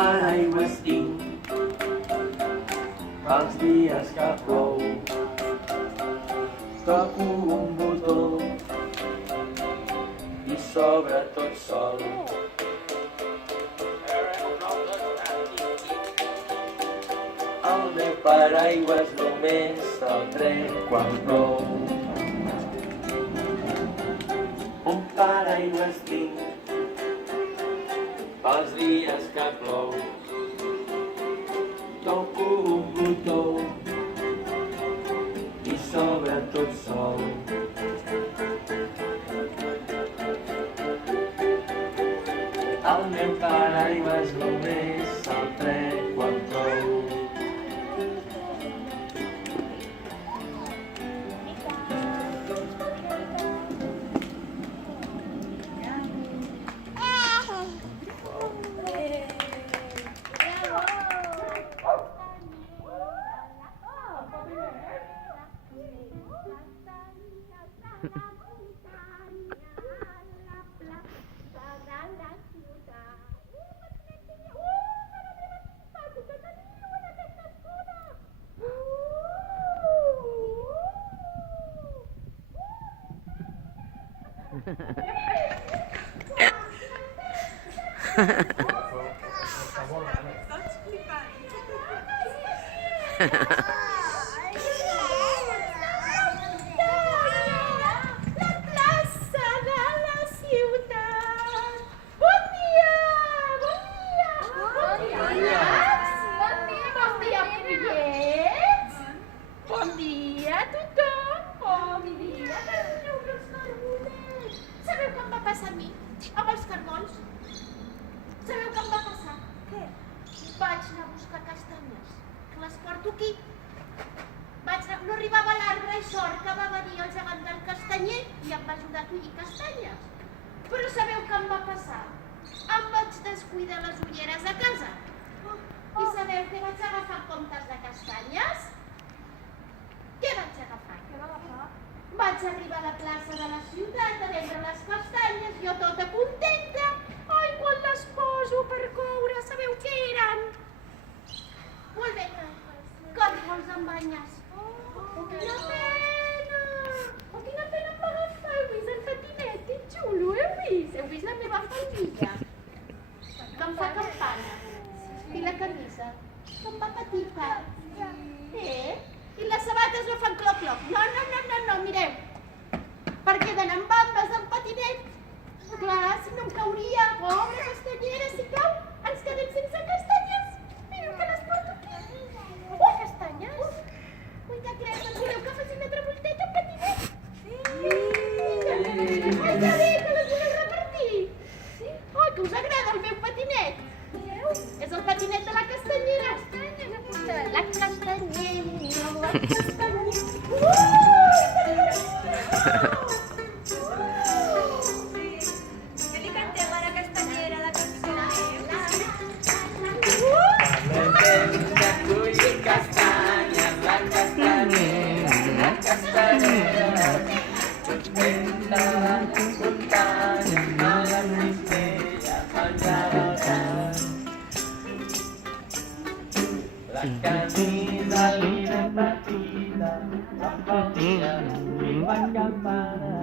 paraigües tinc pels dies que plou. Toco un botó i s'obre tot sol. El meu paraigües només el trec quan plou. Un paraigües tinc pels dies que plou. Toco un botó i s'obre tot sol. El meu paraigües només el trec quan plou. No arribava l'arbre i sort que va venir el gegant del castanyer i em va ajudar a collir castanyes. Però sabeu què em va passar? Em vaig descuidar les ulleres a casa. I sabeu què vaig agafar en comptes de castanyes? Què vaig agafar? Vaig arribar a la plaça de la ciutat a vendre les castanyes, jo tota contenta. Ai, quan les poso per coure, sabeu què eren? Molt bé, còrgols amb banyes. Oh, quina pena! Oh, quina pena em va agafar! Heu vist el patinet? Que xulo, heu vist? Heu vist la meva faldilla? Que em fa campana. I la camisa? Que em va petita. I les sabates no fan cloc-cloc. No, mireu. Perquè d'anar amb bambes amb patinet, clar, si no em cauria, pobra castanyera, si cau, ens quedem sense castanyes. Mireu que les porto aquí. Ui, castanyes. Ui, que creus, voleu que faci una travolteta amb patinet? Sí! Ai, que bé, que les voleu repartir. Sí? Ai, que us agrada el meu patinet. És el patinet de la castanyera. La castanyera, la castanyera. Que li cantem a la castanyera la cançó. De collir castanyes, la castanera, contenta la muntanya, a la cistella, penjada al ras. La camisa lila petita, la família li fan campana,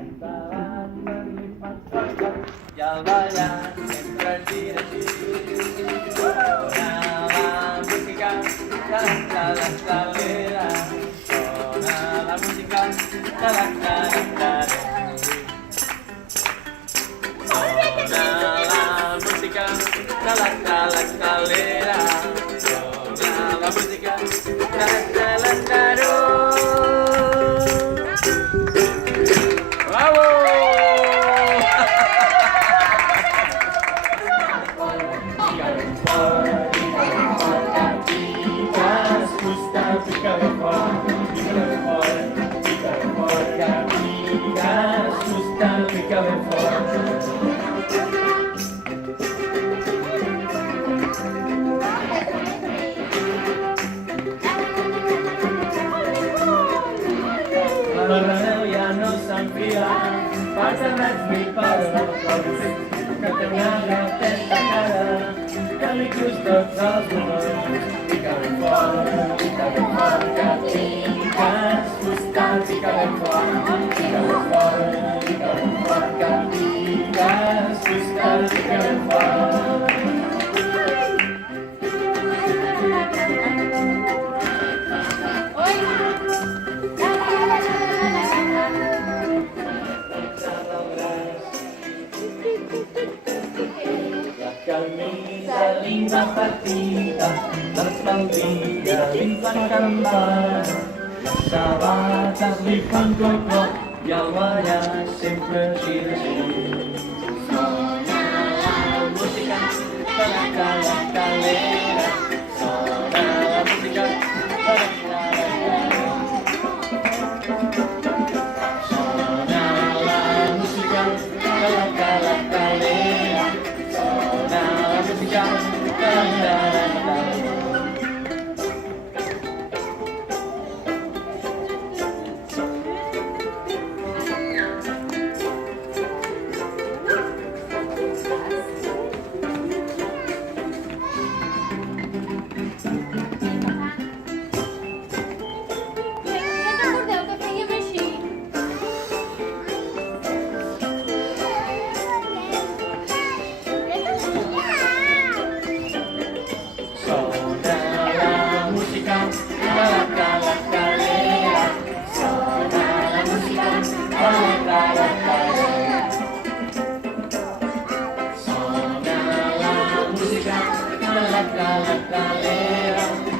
endavant li fan toca, i el ballant sempre gira així. Sona la música de l'escalera, sona la música de l'escalera. Sona la música de l'escalera, sona la música de l'escalera. Bravo! Pica de fort, que assusta, pica ben fort. La Reneu ja no s'enfila, passa més mi pare del cor, que té una gateta cara, que li crus tots els dolors. Pica ben fort, que piques, costat, pica ben fort, pica ben fort, que piques, costat, pica ben fort. Camisa linda petita, la faldilla li fan campar, les sabates li fan cloc-cloc i el ballar sempre gira així. Sona la música de la calera, sona la música de la calera. Sona la música de la calera, sona la música de la calera. No recordeu que fèiem així? Sona la música de la calera, sona la música de la calera. Sona la música de la calera.